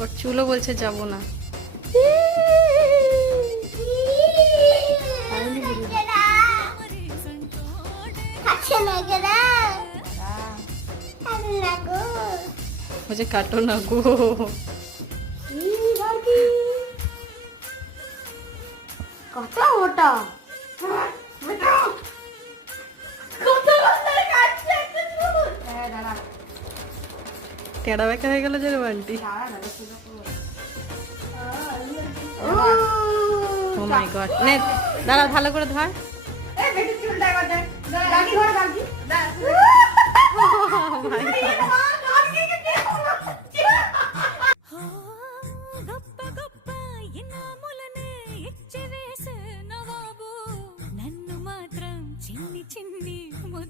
ওর চুলও বলছে যাবো না। বলছে কাটো না গো। কত ওটা টেরা বেঁকা হয়ে গেল যে রে বান্টি। ও মাই গড, নে দাঁড়া ভালো করে ধর। এই বেশি চুলটা একবার দেখ। গাড়ি ঘোড়া গাড়ি